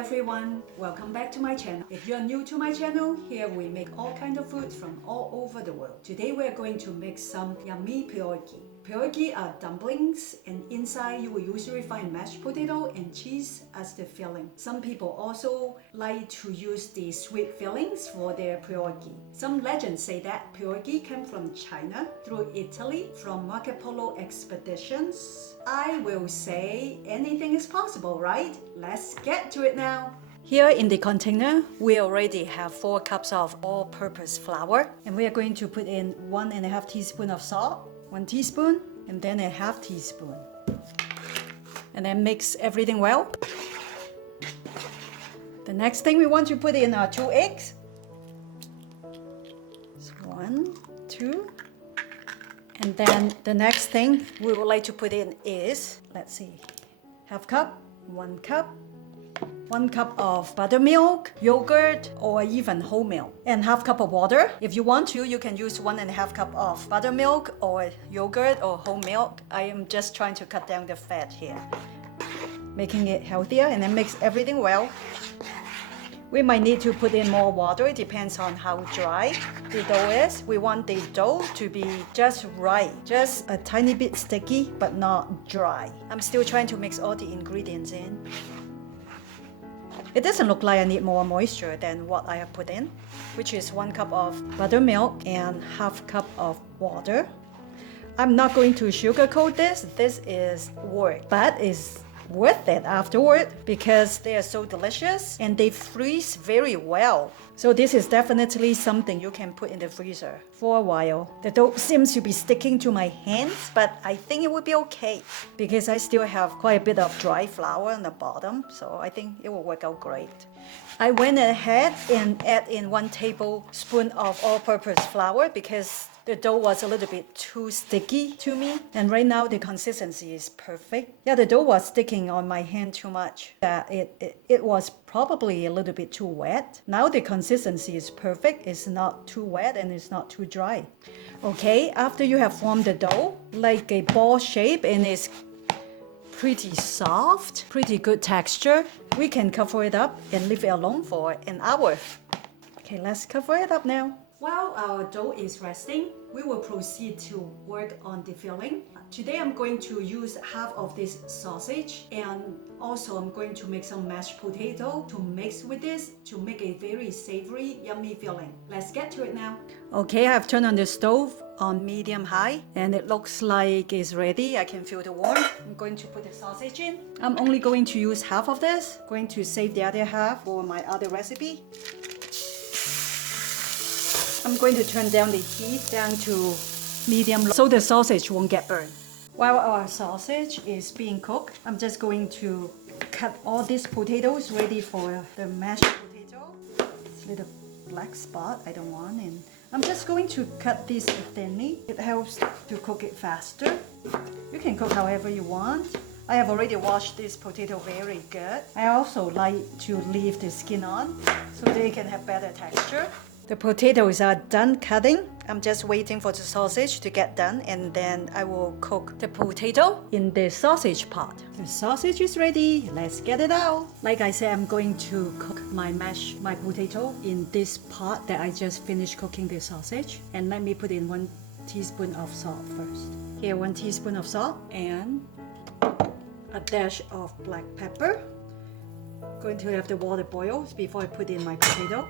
everyone, welcome back to my channel. If you're new to my channel, here we make all kinds of foods from all over the world. Today we're going to make some yummy pierogi. Pierogi are dumplings, and inside you will usually find mashed potato and cheese as the filling. Some people also like to use the sweet fillings for their pierogi. Some legends say that pierogi came from China through Italy from Marco Polo expeditions. I will say anything is possible, right? Let's get to it now. Here in the container, we already have 4 cups of all-purpose flour, and we are going to put in 1.5 teaspoons of salt, 1 teaspoon, and then a half teaspoon. And then mix everything well. The next thing we want to put in are 2 eggs. 1, 2. And then the next thing we would like to put in is, let's see, half cup, 1 cup, 1 cup of buttermilk, yogurt, or even whole milk, and half cup of water. If you want to, you can use 1.5 cup of buttermilk or yogurt or whole milk. I am just trying to cut down the fat here, making it healthier, and then mix everything well. We might need to put in more water. It depends on how dry the dough is. We want the dough to be just right, just a tiny bit sticky, but not dry. I'm still trying to mix all the ingredients in. It doesn't look like I need more moisture than what I have put in, which is 1 cup of buttermilk and half cup of water. I'm not going to sugarcoat this. This is work, but it's worth it afterward because they are so delicious and they freeze very well. So this is definitely something you can put in the freezer for a while. The dough seems to be sticking to my hands, but I think it would be okay because I still have quite a bit of dry flour on the bottom, so I think it will work out great. I went ahead and add in 1 tablespoon of all-purpose flour because the dough was a little bit too sticky to me, and right now the consistency is perfect. Yeah, the dough was sticking on my hand too much. It was probably a little bit too wet. Now the consistency is perfect. It's not too wet and it's not too dry. Okay, after you have formed the dough like a ball shape and it's pretty soft, pretty good texture, we can cover it up and leave it alone for an hour. Okay, let's cover it up now. While our dough is resting, we will proceed to work on the filling. Today I'm going to use half of this sausage, and also I'm going to make some mashed potato to mix with this to make a very savory, yummy filling. Let's get to it now. Okay, I've turned on the stove on medium high and it looks like it's ready. I can feel the warmth. I'm going to put the sausage in. I'm only going to use half of this. Going to save the other half for my other recipe. I'm going to turn down the heat down to medium so the sausage won't get burned. While our sausage is being cooked, I'm just going to cut all these potatoes ready for the mashed potato. This little black spot I don't want, and I'm just going to cut this thinly. It helps to cook it faster. You can cook however you want. I have already washed this potato very good. I also like to leave the skin on so they can have better texture. The potatoes are done cutting. I'm just waiting for the sausage to get done, and then I will cook the potato in the sausage pot. The sausage is ready. Let's get it out. Like I said, I'm going to cook my potato in this pot that I just finished cooking the sausage. And let me put in 1 teaspoon of salt first. Here, 1 teaspoon of salt and a dash of black pepper. Going to have the water boil before I put in my potato.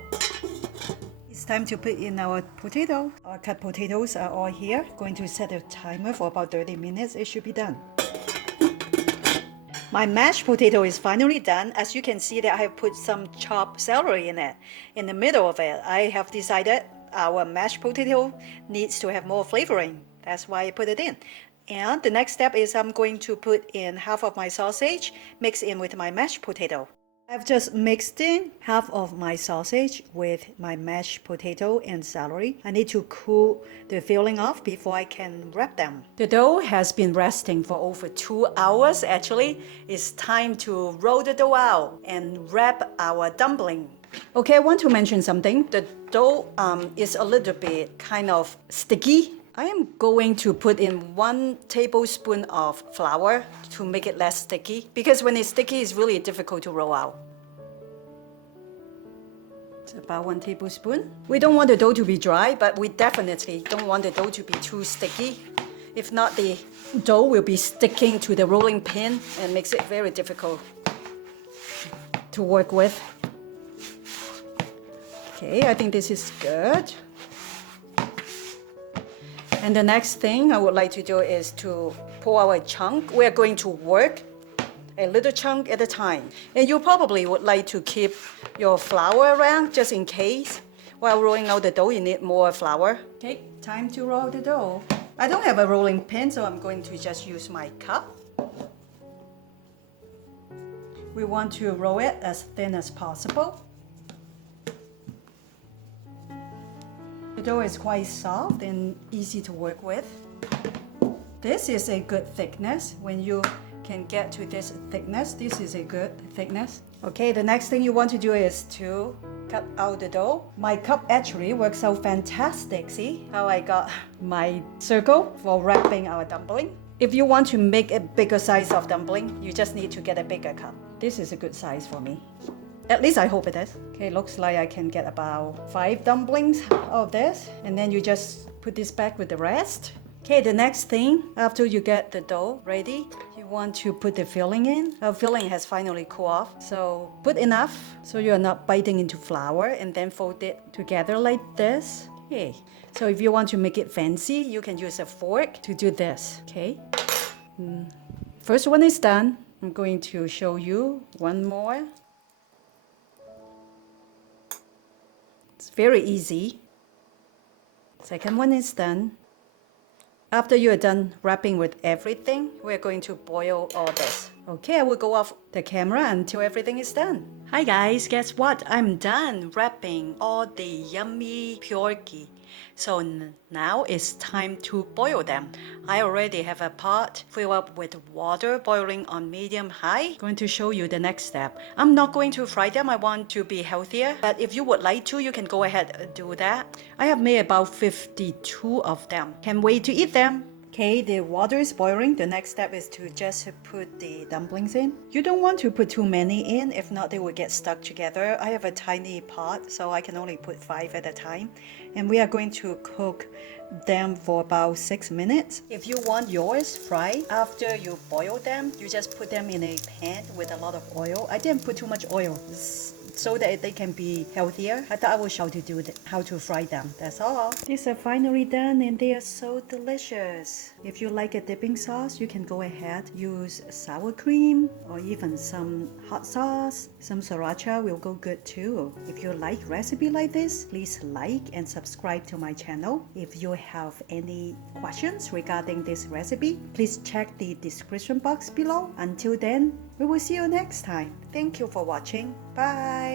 It's time to put in our potato. Our cut potatoes are all here. Going to set a timer for about 30 minutes. It should be done. My mashed potato is finally done. As you can see that I have put some chopped celery in it. In the middle of it, I have decided our mashed potato needs to have more flavoring. That's why I put it in. And the next step is I'm going to put in half of my sausage, mix in with my mashed potato. I've just mixed in half of my sausage with my mashed potato and celery. I need to cool the filling off before I can wrap them. The dough has been resting for over 2 hours actually. It's time to roll the dough out and wrap our dumpling. Okay, I want to mention something. The dough is a little bit kind of sticky. I am going to put in 1 tablespoon of flour to make it less sticky, because when it's sticky, it's really difficult to roll out. It's about 1 tablespoon. We don't want the dough to be dry, but we definitely don't want the dough to be too sticky. If not, the dough will be sticking to the rolling pin and makes it very difficult to work with. Okay, I think this is good. And the next thing I would like to do is to pull out a chunk. We're going to work a little chunk at a time. And you probably would like to keep your flour around just in case. While rolling out the dough, you need more flour. Okay, time to roll the dough. I don't have a rolling pin, so I'm going to just use my cup. We want to roll it as thin as possible. The dough is quite soft and easy to work with. This is a good thickness. When you can get to this thickness, this is a good thickness. Okay, the next thing you want to do is to cut out the dough. My cup actually works out fantastic. See how I got my circle for wrapping our dumpling? If you want to make a bigger size of dumpling, you just need to get a bigger cup. This is a good size for me. At least I hope it is. Okay, looks like I can get about 5 dumplings out of this. And then you just put this back with the rest. Okay, the next thing, after you get the dough ready, you want to put the filling in. Our filling has finally cooled off. So put enough so you're not biting into flour, and then fold it together like this. Okay, so if you want to make it fancy, you can use a fork to do this. Okay, first one is done. I'm going to show you one more. It's very easy. Second one is done. After you are done wrapping with everything, we're going to boil all this. Okay, I will go off the camera until everything is done. Hi guys, guess what? I'm done wrapping all the yummy pierogi. So now it's time to boil them. I already have a pot filled up with water boiling on medium-high. Going to show you the next step. I'm not going to fry them. I want to be healthier. But if you would like to, you can go ahead and do that. I have made about 52 of them. Can't wait to eat them. Okay, the water is boiling. The next step is to just put the dumplings in. You don't want to put too many in, if not they will get stuck together. I have a tiny pot, so I can only put 5 at a time. And we are going to cook them for about 6 minutes. If you want yours fried, after you boil them, you just put them in a pan with a lot of oil. I didn't put too much oil, so that they can be healthier. I thought I would show you how to fry them. That's all. These are finally done and they are so delicious. If you like a dipping sauce, you can go ahead, use sour cream or even some hot sauce. Some sriracha will go good too. If you like recipe like this, please like and subscribe to my channel. If you have any questions regarding this recipe, please check the description box below. Until then, we will see you next time. Thank you for watching. Bye.